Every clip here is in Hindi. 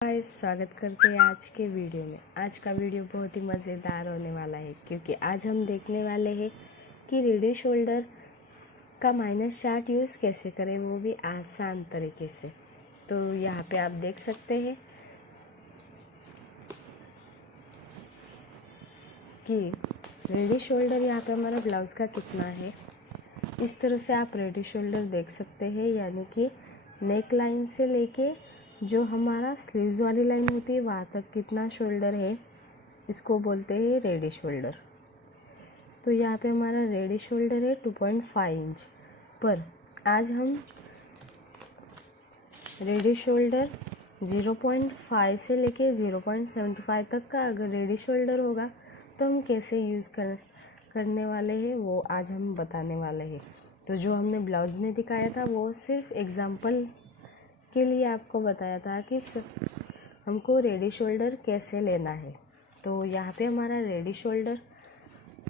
गाइस, स्वागत करते हैं आज के वीडियो में। आज का वीडियो बहुत ही मज़ेदार होने वाला है क्योंकि आज हम देखने वाले हैं कि रेडियो शोल्डर का माइनस चार्ट यूज़ कैसे करें, वो भी आसान तरीके से। तो यहाँ पे आप देख सकते हैं कि रेडियो शोल्डर यहाँ पे हमारा ब्लाउज़ का कितना है। इस तरह से आप रेडियो शोल्डर देख सकते हैं, यानी कि नेक लाइन से लेके जो हमारा स्लीव्स वाली लाइन होती है वहाँ तक कितना शोल्डर है, इसको बोलते हैं रेडी शोल्डर। तो यहाँ पे हमारा रेडी शोल्डर है 2.5 इंच। पर आज हम रेडी शोल्डर 0.5 से लेके 0.75 तक का अगर रेडी शोल्डर होगा तो हम कैसे यूज़ करने वाले हैं वो आज हम बताने वाले हैं। तो जो हमने ब्लाउज़ में दिखाया था वो सिर्फ एग्जाम्पल के लिए आपको बताया था कि हमको रेडी शोल्डर कैसे लेना है। तो यहाँ पे हमारा ready shoulder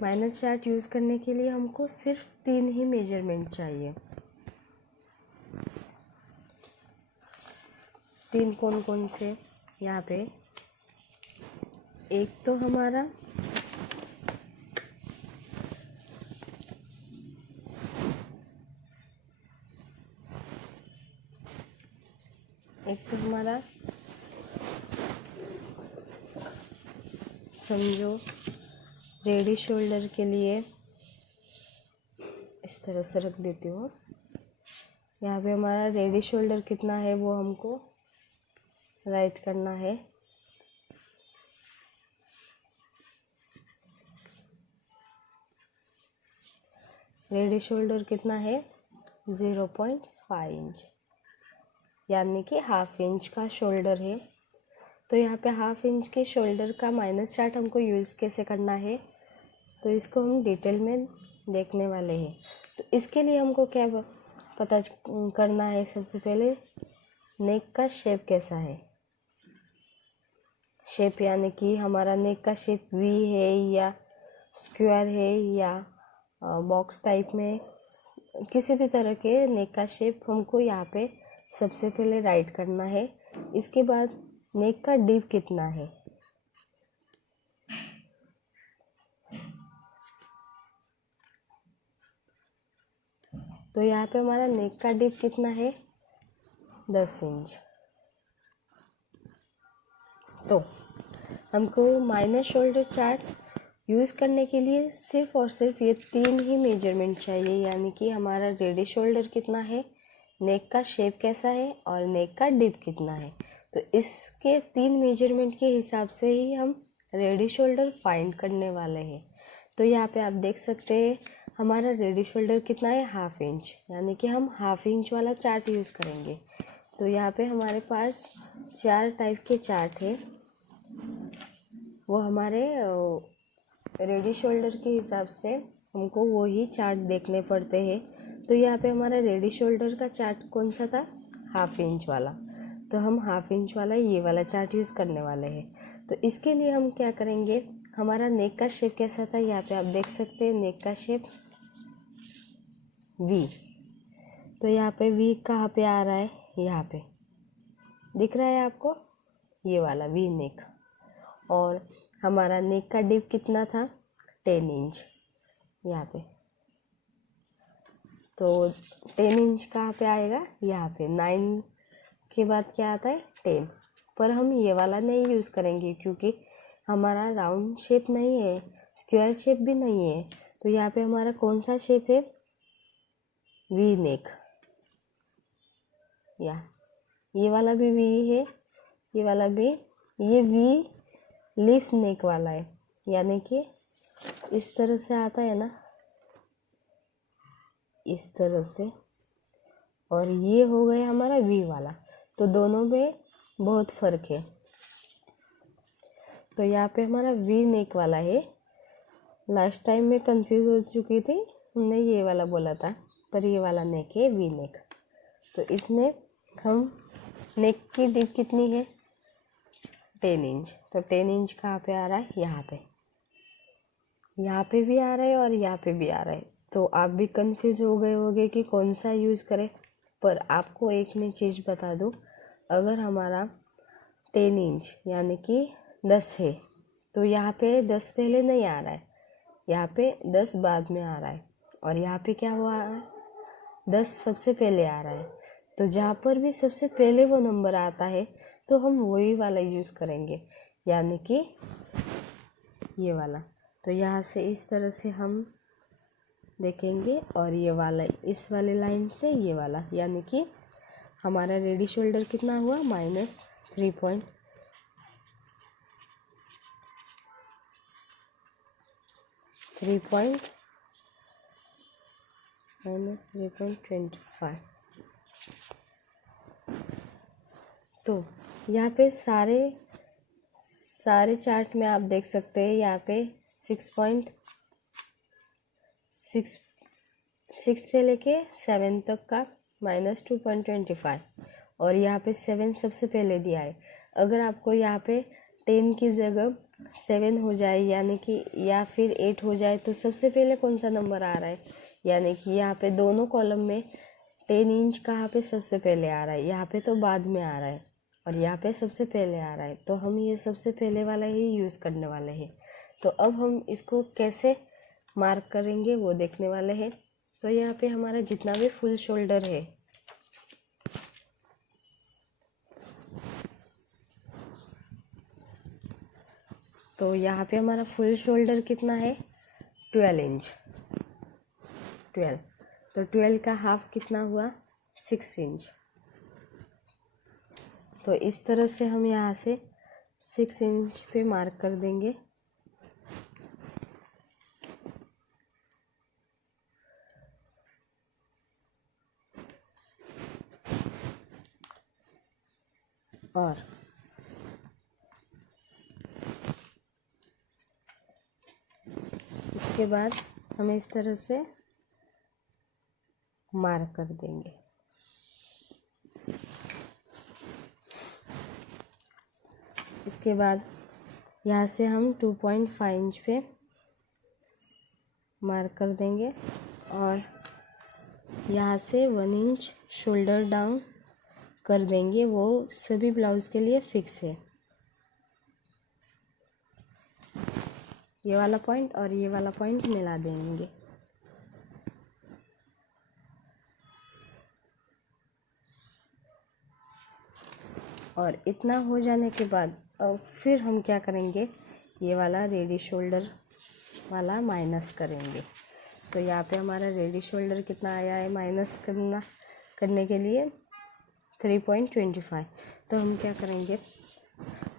minus chart use करने के लिए हमको सिर्फ 3 ही मेजरमेंट चाहिए। 3 कौन कौन से? यहाँ पे एक तो हमारा समझो रेडी शोल्डर के लिए इस तरह से रख देती हूँ। यहाँ पे हमारा रेडी शोल्डर कितना है वो हमको राइट करना है। रेडी शोल्डर कितना है? 0.5 इंच, यानी कि हाफ इंच का शोल्डर है। तो यहाँ पे हाफ इंच के शोल्डर का माइनस चार्ट हमको यूज़ कैसे करना है, तो इसको हम डिटेल में देखने वाले हैं। तो इसके लिए हमको क्या पता करना है? सबसे पहले नेक का शेप कैसा है। शेप यानी कि हमारा नेक का शेप वी है या स्क्वायर है या बॉक्स टाइप में, किसी भी तरह के नेक का शेप हमको यहाँ पे सबसे पहले राइट करना है। इसके बाद नेक का डीप कितना है, तो यहाँ पे हमारा नेक का डीप कितना है? 10 इंच। तो हमको माइनस शोल्डर चार्ट यूज़ करने के लिए सिर्फ और सिर्फ ये 3 ही मेजरमेंट चाहिए, यानी कि हमारा रेडी शोल्डर कितना है, नेक का शेप कैसा है और नेक का डिप कितना है। तो इसके 3 मेजरमेंट के हिसाब से ही हम रेडी शोल्डर फाइंड करने वाले हैं। तो यहाँ पे आप देख सकते हैं हमारा रेडी शोल्डर कितना है? हाफ इंच, यानी कि हम हाफ इंच वाला चार्ट यूज़ करेंगे। तो यहाँ पे हमारे पास 4 टाइप के चार्ट है, वो हमारे रेडी शोल्डर के हिसाब से हमको वो ही चार्ट देखने पड़ते हैं। तो यहाँ पे हमारा रेडी शोल्डर का चार्ट कौन सा था? हाफ इंच वाला। तो हम हाफ इंच वाला ये वाला चार्ट यूज़ करने वाले हैं। तो इसके लिए हम क्या करेंगे, हमारा नेक का शेप कैसा था, यहाँ पे आप देख सकते हैं नेक का शेप वी। तो यहाँ पे वी कहाँ पे आ रहा है? यहाँ पे दिख रहा है आपको, ये वाला वी नेक। और हमारा नेक का डिप कितना था? 10 इंच यहाँ पे। तो 10 इंच कहाँ पे आएगा? यहाँ पे। 9 के बाद क्या आता है? 10। पर हम ये वाला नहीं यूज़ करेंगे क्योंकि हमारा राउंड शेप नहीं है, स्क्वायर शेप भी नहीं है। तो यहाँ पे हमारा कौन सा शेप है? V neck. या ये वाला भी वी है, ये वाला भी, ये वी लीफ नेक वाला है, यानी कि इस तरह से आता है ना, इस तरह से। और ये हो गया हमारा वी वाला। तो दोनों में बहुत फ़र्क है। तो यहाँ पे हमारा वी नेक वाला है। लास्ट टाइम मैं कंफ्यूज हो चुकी थी, हमने ये वाला बोला था, पर ये वाला नेक है वी नेक। तो इसमें हम नेक की डिप कितनी है? 10 इंच। तो 10 इंच कहाँ पे आ रहा है? यहाँ पे। यहाँ पे भी आ रहा है और यहाँ पे भी आ रहा है। तो आप भी कंफ्यूज हो गए होंगे कि कौन सा यूज़ करें। पर आपको एक मैं चीज़ बता दूँ, अगर हमारा 10 इंच यानी कि 10 है, तो यहाँ पे 10 पहले नहीं आ रहा है, यहाँ पे 10 बाद में आ रहा है, और यहाँ पे क्या हुआ है, 10 सबसे पहले आ रहा है। तो जहाँ पर भी सबसे पहले वो नंबर आता है तो हम वही वाला यूज़ करेंगे, यानी कि ये वाला। तो यहाँ से इस तरह से हम देखेंगे, और ये वाला इस वाले लाइन से ये वाला, यानी कि हमारा रेडी शोल्डर कितना हुआ, -3.25। तो यहाँ पे सारे चार्ट में आप देख सकते हैं, यहाँ पे 6.6 से लेके 7 तक का -2.25, और यहाँ पे 7 सबसे पहले दिया है। अगर आपको यहाँ पे 10 की जगह 7 हो जाए, यानी कि या फिर 8 हो जाए, तो सबसे पहले कौन सा नंबर आ रहा है, यानी कि यहाँ पे दोनों कॉलम में 10 इंच कहाँ पे सबसे पहले आ रहा है, यहाँ पे तो बाद में आ रहा है, और यहाँ पे सबसे पहले आ रहा है। तो हम ये सबसे पहले वाला ही यूज़ करने वाले हैं। तो अब हम इसको कैसे मार्क करेंगे वो देखने वाले हैं। तो यहाँ पे हमारा जितना भी फुल शोल्डर है, तो यहाँ पे हमारा फुल शोल्डर कितना है, 12 इंच। 12, तो 12 का हाफ कितना हुआ, 6 इंच। तो इस तरह से हम यहाँ से 6 इंच पे मार्क कर देंगे। और इसके बाद हम इस तरह से मार्क कर देंगे। इसके बाद यहाँ से हम 2.5 इंच पे मार्क कर देंगे, और यहाँ से 1 इंच शोल्डर डाउन कर देंगे। वो सभी ब्लाउज के लिए फिक्स है, ये वाला पॉइंट और ये वाला पॉइंट मिला देंगे। और इतना हो जाने के बाद फिर हम क्या करेंगे, ये वाला रेडी शोल्डर वाला माइनस करेंगे। तो यहाँ पे हमारा रेडी शोल्डर कितना आया है, माइनस करने के लिए 3.25। तो हम क्या करेंगे,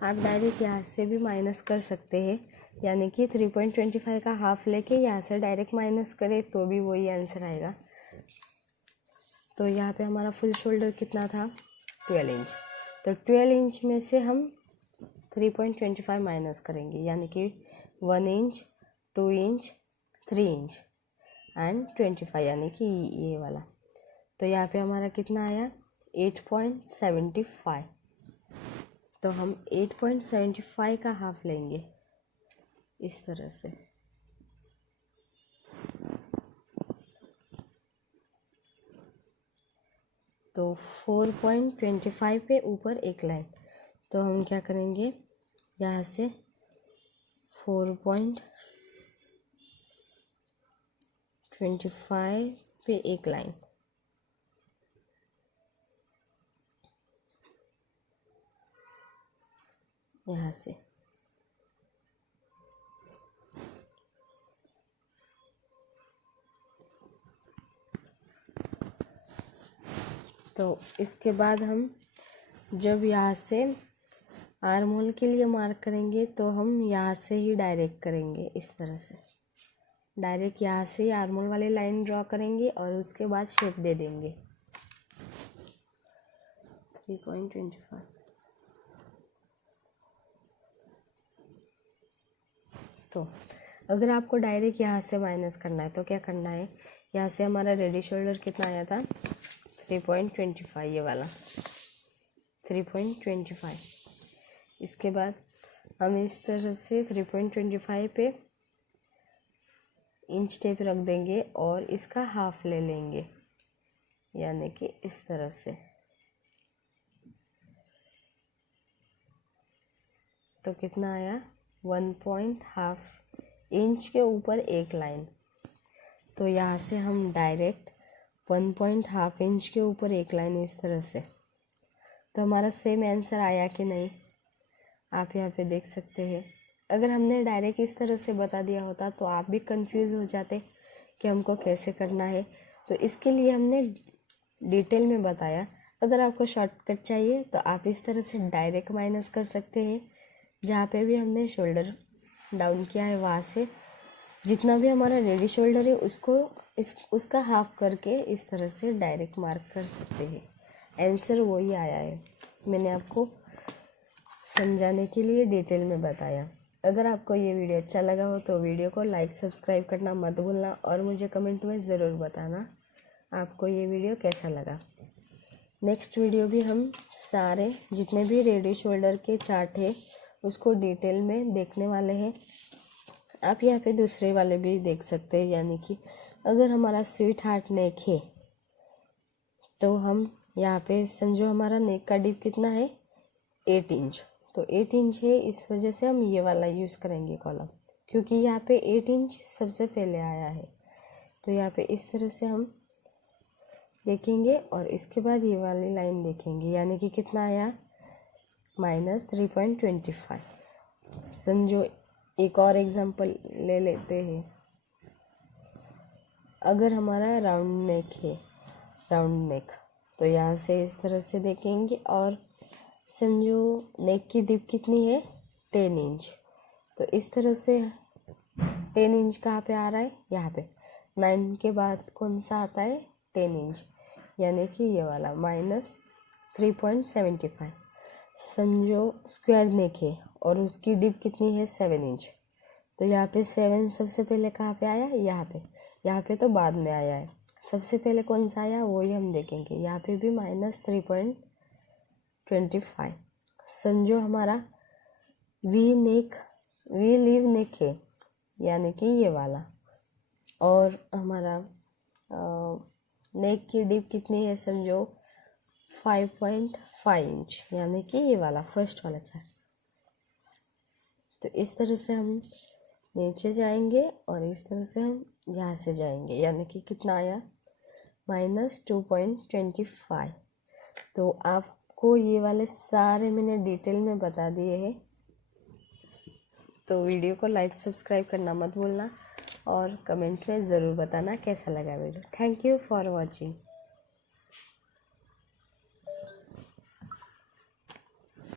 आप डायरेक्ट यहाँ से भी माइनस कर सकते हैं, यानी कि 3.25 का हाफ लेके यहाँ से डायरेक्ट माइनस करें तो भी वही आंसर आएगा। तो यहाँ पे हमारा फुल शोल्डर कितना था, 12 इंच। तो 12 इंच में से हम 3.25 माइनस करेंगे, यानी कि 1 इंच, 2 इंच, 3 इंच एंड 25, यानी कि ये वाला। तो यहाँ पे हमारा कितना आया, 8.75। तो हम 8.75 का हाफ लेंगे इस तरह से। तो 4.25 पे ऊपर एक लाइन, तो हम क्या करेंगे, यहाँ से 4.25 पे एक लाइन, यहाँ से। तो इसके बाद हम जब यहाँ से आर्म होल के लिए मार्क करेंगे, तो हम यहाँ से ही डायरेक्ट करेंगे, इस तरह से डायरेक्ट यहाँ से ही आर्म होल वाली लाइन ड्रॉ करेंगे, और उसके बाद शेप दे देंगे 3.25। तो अगर आपको डायरेक्ट यहाँ से माइनस करना है तो क्या करना है, यहाँ से हमारा रेडी शोल्डर कितना आया था, 3.25, ये वाला 3.25। इसके बाद हम इस तरह से 3.25 पे इंच टेप रख देंगे और इसका हाफ ले लेंगे, यानी कि इस तरह से। तो कितना आया 1.5 इंच के ऊपर एक लाइन। तो यहाँ से हम डायरेक्ट 1.5 इंच के ऊपर एक लाइन इस तरह से, तो हमारा सेम आंसर आया कि नहीं आप यहाँ पे देख सकते हैं। अगर हमने डायरेक्ट इस तरह से बता दिया होता तो आप भी कंफ्यूज हो जाते कि हमको कैसे करना है। तो इसके लिए हमने डिटेल में बताया। अगर आपको शॉर्टकट चाहिए तो आप इस तरह से डायरेक्ट माइनस कर सकते हैं। जहाँ पे भी हमने शोल्डर डाउन किया है वहाँ से जितना भी हमारा रेडी शोल्डर है उसका हाफ करके इस तरह से डायरेक्ट मार्क कर सकते हैं। आंसर वही आया है, मैंने आपको समझाने के लिए डिटेल में बताया। अगर आपको ये वीडियो अच्छा लगा हो तो वीडियो को लाइक सब्सक्राइब करना मत भूलना और मुझे कमेंट में ज़रूर बताना आपको ये वीडियो कैसा लगा। नेक्स्ट वीडियो भी हम सारे जितने भी रेडी शोल्डर के चार्ट है उसको डिटेल में देखने वाले हैं। आप यहाँ पे दूसरे वाले भी देख सकते हैं, यानी कि अगर हमारा स्वीट हार्ट नेक है तो हम यहाँ पे समझो हमारा नेक का डिप कितना है 8 इंच, तो 8 इंच है, इस वजह से हम ये वाला यूज़ करेंगे कॉलम, क्योंकि यहाँ पे 8 इंच सबसे पहले आया है। तो यहाँ पे इस तरह से हम देखेंगे और इसके बाद ये वाली लाइन देखेंगे, यानी कि कितना आया -3.25। समझो एक और एग्जांपल ले लेते हैं। अगर हमारा राउंड नेक है, राउंड नेक, तो यहाँ से इस तरह से देखेंगे और समझो नेक की डिप कितनी है 10 इंच, तो इस तरह से 10 इंच कहाँ पे आ रहा है, यहाँ पे 9 के बाद कौन सा आता है 10 इंच, यानी कि ये वाला -3.75। समझो स्क्वायर नेक है और उसकी डिप कितनी है 7 इंच, तो यहाँ पे 7 सबसे पहले कहाँ पे आया, यहाँ पे तो बाद में आया है। सबसे पहले कौन सा आया वही हम देखेंगे। यहाँ पे भी -3.25। समझो हमारा वी लीव नेक है, यानी कि ये वाला, और हमारा नेक की डिप कितनी है समझो 5.5 इंच, यानी कि ये वाला फर्स्ट वाला चार्ट। तो इस तरह से हम नीचे जाएंगे और इस तरह से हम यहाँ से जाएंगे, यानी कि कितना आया -2.25। तो आपको ये वाले सारे मैंने डिटेल में बता दिए हैं। तो वीडियो को लाइक सब्सक्राइब करना मत भूलना और कमेंट में ज़रूर बताना कैसा लगा video. Thank you for watching.